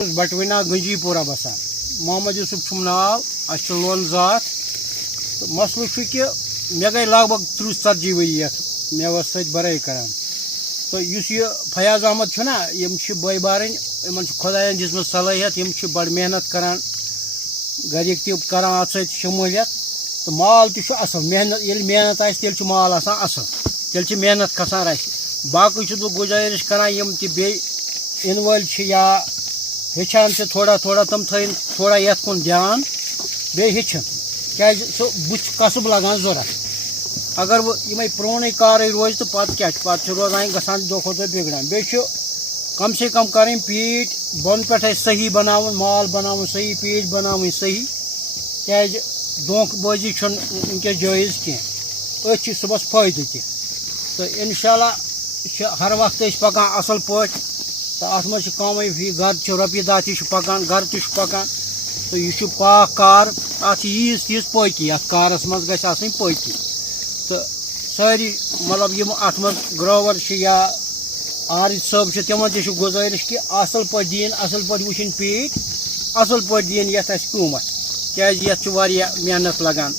بٹونا گنجی پورہ بسان محمد یوسف چھم ناو اس لون ذات تو مسئلہ کہ مے گئی لگ بھگ 30-40 ؤری یتھ میوس ست برٲے کران تو اس یہ فیاض احمد چھنا یم چھ بٲے بارٕنۍ یمن چھ خدایَن دِژمٕژ صلٲحیت یم چھ بڑ محنت کران گرِک تہِ کران اتھ سۭتۍ شموٗلیت تو مال تہِ چھُ اصل محنت ییٚلہِ محنت آسہِ تیٚلہِ چھُ مال آسان اصل تیٚلہِ چھِ محنت کھسان رَسہِ باقٕے چھُس بہٕ گُزٲرِش کران یم تہِ بیٚیہِ یِنہٕ وٲلۍ چھِ یا ہیٚچھان چھِ تھوڑا تھوڑا تِم تھٲیِن تھوڑا یتھ کُن دھیان بیٚیہِ ہیٚچھِن کیازِ سُہ بُتھِ قصب لگان ضوٚرتھ اگر وۄنۍ یِمے پرٛونُے کارٕے روزِ تہٕ پتہٕ کیاہ چھُ پتہٕ چھُ روزان گژھان دۄہ کھۄتہٕ دۄہ بگڑان بیٚیہِ چھُ کم سے کم کرٕنۍ پیٖٹۍ بۄنہٕ پٮ۪ٹھَے صحیح بناوُن مال بناوُن صحیح پیٖٹۍ بناوٕنۍ صحیح کیازِ دھوکہٕ بٲزی چھُنہٕ وٕنکٮ۪س جٲیز کینٛہہ أتھۍ چھُ صُبحس فٲیدٕ تہِ تہٕ انشاء اللہ چھِ ہر وقتہٕ أسۍ پکان اصل پٲٹھۍ تہٕ اتھ منٛز چھِ کامٲفی گرٕ چھِ رۄپیہِ دہ تہِ چھُ پکان گرٕ تہِ چھُ پکان تہٕ یہِ چھُ پاک کار اتھ چھِ ییٖژ تیٖژ پٲکی اتھ کارس منٛز گژھِ آسٕنۍ پٲکی تہٕ سٲری مطلب یِم اتھ منٛز گرٛوور چھِ یا عارض صٲب چھِ تِمن تہِ چھُ گُزٲرِش کہِ اصل پٲٹھۍ دِیِن اصل پٲٹھۍ وٕچھِنۍ پیٖٹۍ اصل پٲٹھۍ دِیِن یتھ اَسہِ قۭمتھ کیازِ یتھ چھُ واریاہ محنت لگان